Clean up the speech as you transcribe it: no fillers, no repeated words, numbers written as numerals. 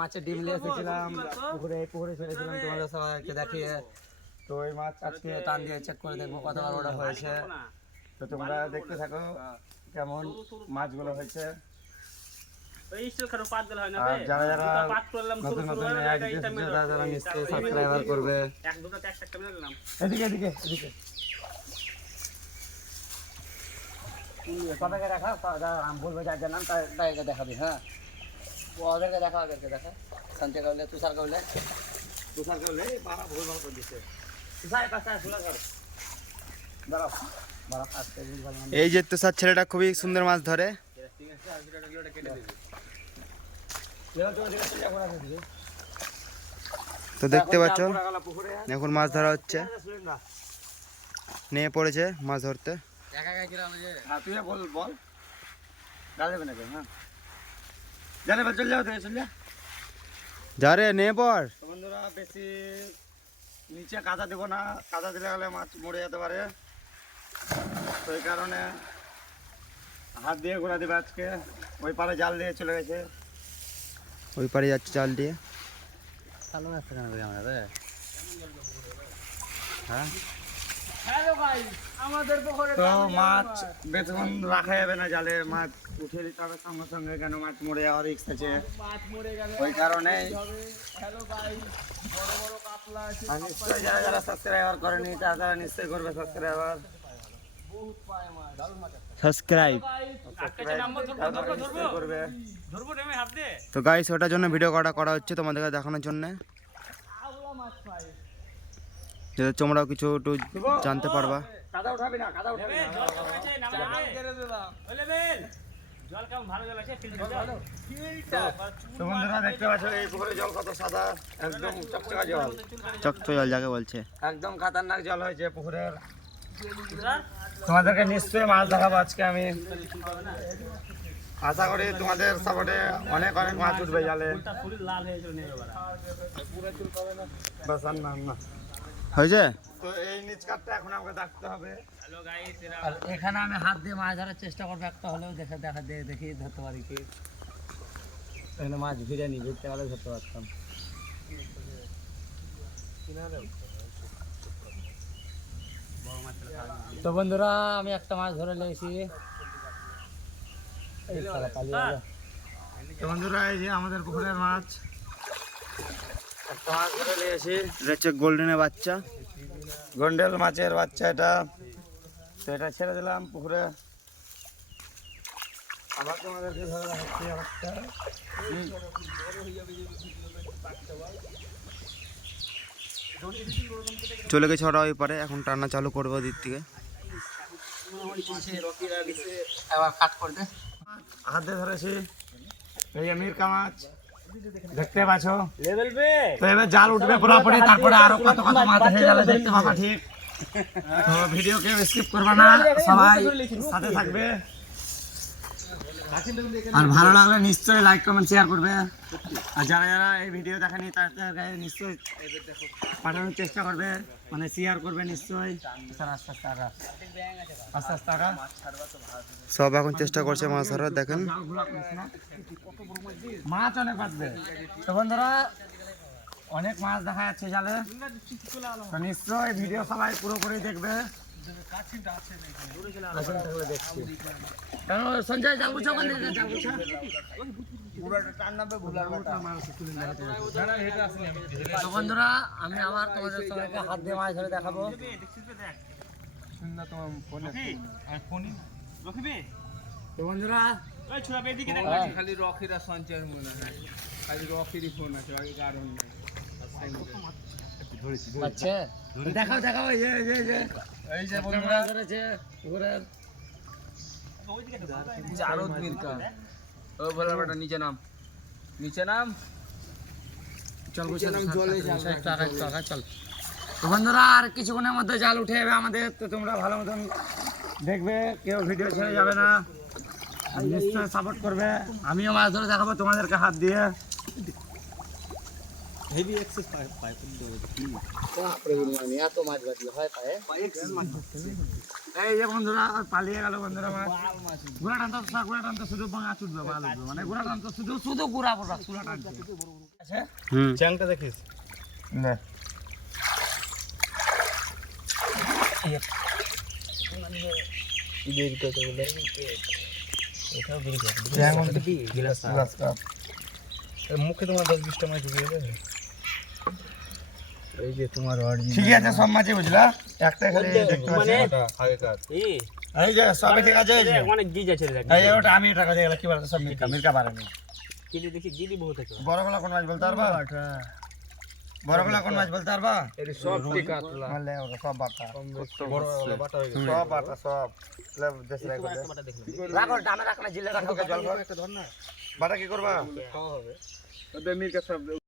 মাছের ডিম নিয়ে এসেছিলাম পুকুরে ছেড়েছিলাম তোমাদের সবাইকে দেখিয়ে। তো ওই মাছ আজকে টান দিয়ে চেক করে দেখবো কতবার ওটা হয়েছে। তো তোমরা দেখতে থাকো কেমন মাছগুলো হয়েছে। যারা যারা নতুন নতুন যারা নিশ্চয়ই সাবস্ক্রাইবার করবে। এদিকে এদিকে এদিকে সবাইকে দেখা বলবো যার যার নাম তাদেরকে দেখাবি। হ্যাঁ ওদেরকে দেখা সঞ্চয় করলে তুষার করলে বাবা ভুল ভালো করে দিচ্ছে। এই যে তুষার ছেলেটা খুবই সুন্দর মাছ ধরে। তো দেখতে পাচ্ছ এখন মাছ ধরা হচ্ছে, নিয়ে পড়েছে মাছ ধরতে। যা রে নে পর। বন্ধুরা বেশি নিচে কাদা দেবো না, কাদা দিলে গেলে মাছ মরে যেতে পারে। তো এই কারণে হাত দিয়ে ঘোরা দেবে আজকে। ওই পারে জাল দিয়ে চলে গেছে, ওই পারে যাচ্ছে জাল দিয়ে। ভালো লাগছে কেন আমরা? হ্যাঁ তো মাছ বেশিক্ষণ রাখা যাবে না জালে, মাছ উঠে দিতে হবে সঙ্গে সঙ্গে, কেন মাছ মরে যাওয়ার রিস্ক আছে। ওই কারণে নিশ্চয়ই যারা যারা সাবস্ক্রাইবার করেনি তারা নিশ্চয়ই করবে সাবস্ক্রাইবার। করবে। তো গাইস ওটার জন্য ভিডিও করা হচ্ছে তোমাদেরকে দেখানোর জন্য, যাতে তোমরাও কিছু একটু জানতে পারবা। কাদা উঠাবি না, কাদা উঠাবি না। তো বন্ধুরা দেখতে পাচ্ছ এই পুকুরে জল কত সাদা, একদম চকচকা জল। চকচকে জল যাকে বলছে, একদম খতরনাক জল হয়েছে পুকুরের। তোমাদেরকে নিশ্চয়ই মাছ দেখাবো আজকে আমি। আশা করি তোমাদের সাপোর্টে অনেক অনেক মাছ উঠবে জালে। হয়েছে তো এই নিচ কাঠটা এখন আমাকে দেখতে হবে। আর এখানে আমি হাত দিয়ে মাছ ধরার চেষ্টা করবো, একটা হলেও দেখি ধরতে পারি কি। এখানে মাছ ভিড়ে নি, ভিড়তে গেলে ধরতে পারতাম। তো বন্ধুরা আমি একটা মাছ ধরে নিয়েছি। তো বন্ধুরা এই যে আমাদের পুকুরের মাছ, একটা মাছ ধরে নিয়েছি। এটা হচ্ছে গোল্ডেনের বাচ্চা, গন্ডেল মাছের বাচ্চা এটা। তো এটা ছেড়ে দিলাম পুকুরে। আবার তোমাদেরকে ধরে রাখছি একটা। চলে গেছে ওরা ওই পারে, এখন টানা চালু করবো দিক থেকে। আবার কাট করে দে। হাত দিয়ে ধরেছি এই মিরকা মাছ, দেখতে পাচ্ছ। তো এবার জাল উঠবে পুরোপুরি, তারপরে আরো কত কত মাছ হয়ে গেলে দেখতে পাবা ঠিক। তো ভিডিওকে স্কিপ করবে না, সবাই সাথে থাকবে। আর ভালো লাগলে নিশ্চয়ই লাইক কমেন্ট শেয়ার করবে। আর যারা যারা এই ভিডিও দেখেনি তাদেরকে নিশ্চয়ই পাঠানোর চেষ্টা করবে, মানে শেয়ার করবে নিশ্চয়ই। আস্তে আস্তে সব এখন চেষ্টা করছে মাছ ধরার। দেখেন মাছ অনেক বাঁচবে। তো বন্ধুরা অনেক মাছ দেখা যাচ্ছে জালে, তো নিশ্চয়ই ভিডিও সবাই পুরোপুরি দেখবে। সঞ্জয় জাল বুঝছো? তো বন্ধুরা আমি আবার তোমাদের সবাইকে হাত দিয়ে মাছ ধরে দেখাবো। তো বন্ধুরা খালি রকিরা সঞ্চয় মনে হয়, খালি রকিরই ফোন আছে, আগে কারণ আচ্ছা দেখাও দেখাও। এই যে বন্ধুরা ধরেছে পুকুরের জারদ মিরকা। ও বলার বেটা নিচে নাম, নিচে নাম, চল জলে চল। তো বন্ধুরা আর কিছুক্ষণের মধ্যে জাল উঠে যাবে আমাদের। তো তোমরা ভালো মতন দেখবে, কেউ ভিডিও ছেড়ে যাবে না, নিশ্চয়ই সাপোর্ট করবে। আমিও মাছ ধরে দেখাবো তোমাদেরকে হাত দিয়ে। হেভি এক্সেস পাইপ এত মাছ বাজলে হয় পায়ে। এই যে বন্ধুরা পালিয়ে গেল বন্ধুরা মাছ গুড়া টানতো শুধু বাঙা চুটবে ভালো মানে গুড়া টানতো শুধু গুড়া পড়া গুড়া টানছে আচ্ছা চ্যাংটা দেখিস না মুখে তোমার 10-20টা মাছ ঢুকে যাবে এই যে তোমার ঠিক আছে সব মাছই বুঝলা একটা খালি দেখতে পাচ্ছি আগেকার এই যে সব ঠিক আছে এই যে অনেক গিজ আছে এই যে ওটা আমি টাকা দিয়ে গেল কি বলতো সব মির্কা বাড়ানি কিলি দেখি গিলি বহুত আছে বড়গুলা কোন মাছ বলতে পারবা বড়গুলা কোন মাছ বলতে পারবা এর সব ঠিক কাতলা মারলে ওরা সব বাটা বড় বাটা হয়ে গেছে সব বাটা সব লেব দেশ রাখো রাখো ডানা রাখো না জিলে রাখো জল একটা ধর না বাটা কি করবা খাওয়া হবে ওদের মির্কা সব